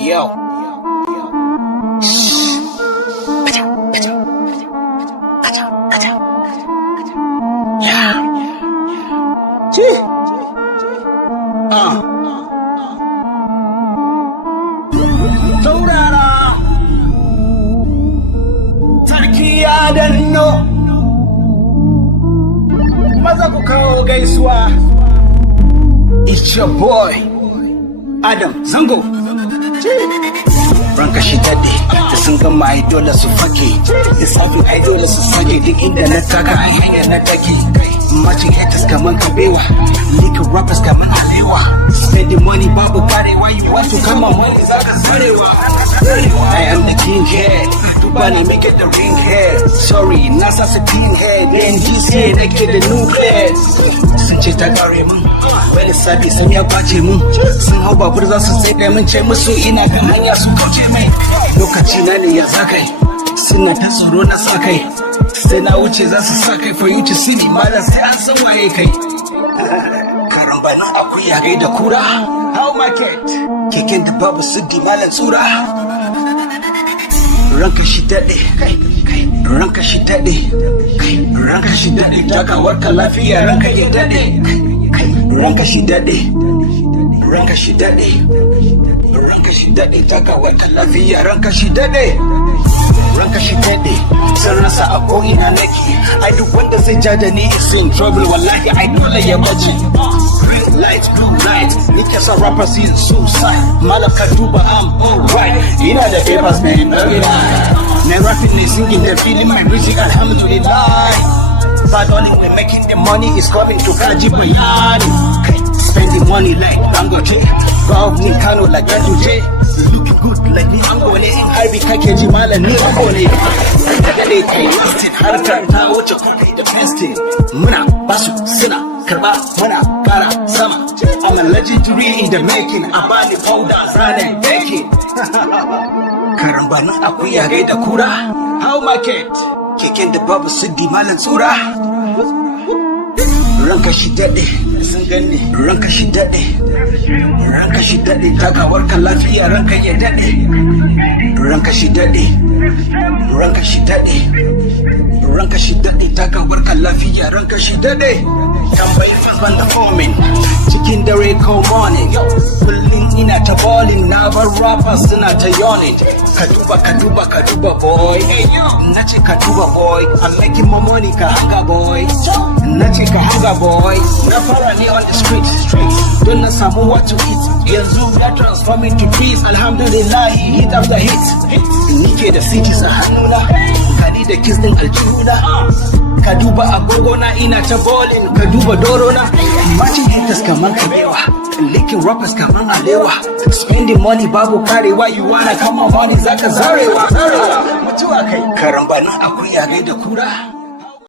Yo. Yeah. Saurara. Sarki ya danno. Maza ku kawo gaisuwa. It's your boy, Adam Zango. Ranka shi daɗe da sun gama ai dole su fake, lissafin ai dole su sake duk inda na taka a hanyar na take. Matching haters kaman kabewa, leaking rappers kaman alewa. Spending money babu karewa, you want to come on money zaka zarewa. I am the king here, Dubani make it the ring here. Sorry, NASA a clean head, then this year they get the nuclear. Sun ce ta gare mun, wani sabi sun ya kwace mun. Sun hau babur za su sai da mun ce musu ina kan hanya su kauce mai. Lokaci na ne ya zakai, suna ta tsoro na sa kai. Sai na wuce za su sa kai for you to see me, malam sai an san waye kai. Karamba na akuya gai da kura, how market? Keken da babu siddi malam tsura. Ranka shi daɗe, ranka shi daɗe, ranka shi daɗe, takawarka lafiya ranka ya daɗe. Ranka shi daɗe, ranka shi daɗe, ranka shi daɗe, takawarka lafiya ranka shi daɗe. Ranka shi daɗe, sun rasa a ko'ina nake. Ai duk wanda zai ja da ni is in trouble, wallahi ai dole ya bace. Red light, blue light, ni ke sa rappers yin suicide. Malam ka duba I'm alright, ina da papers man, every night. Na rapping ne singing, they feeling my music, alhamdulillah. But only when making the money is coming to Kaji Bayani. Spending money like Dangote, Governor Kano like Yanduje. Looking good like ni ango ne in harbi kake ji malam ni ango ne. Dade kai wasted harkar ta wuce kai da festing. Muna basu suna karba muna kara sama. I'm a legendary in the making. A bani powder zane baking. Karamba na akuya gai da kura. How market? Keken da babu siddi malam tsura. Ranka shi daɗe, sun ganni. Ranka shi daɗe, ranka shi daɗe, takawarka lafiya ranka ya daɗe. Ranka shi daɗe, ranka shi daɗe, ranka shi daɗe, takawarka lafiya ranka shi daɗe. Tambayi fasban da fomin, cikin dare ko morning. Kullum ina ta ballin, na bar rappers suna ta yawning. Ka duba boy. Na ce ka duba boy, I'm making more money ka hanga boy. Na ce ka hanga boy, na fara ne on the street. Don na samu what to eat, yanzu na transform into peace. Alhamdulillah, hit after hit. Nike da cities a hannuna, gani da kiss din aljihuna. Ka duba agogona ina ta ballin, ka duba dorona. Matching haters kaman kabewa, licking rappers kaman alewa. Spending money babu karewa, you wanna come on money zaka zarewa. Mutuwa kai, karamba na akuya gai da kura.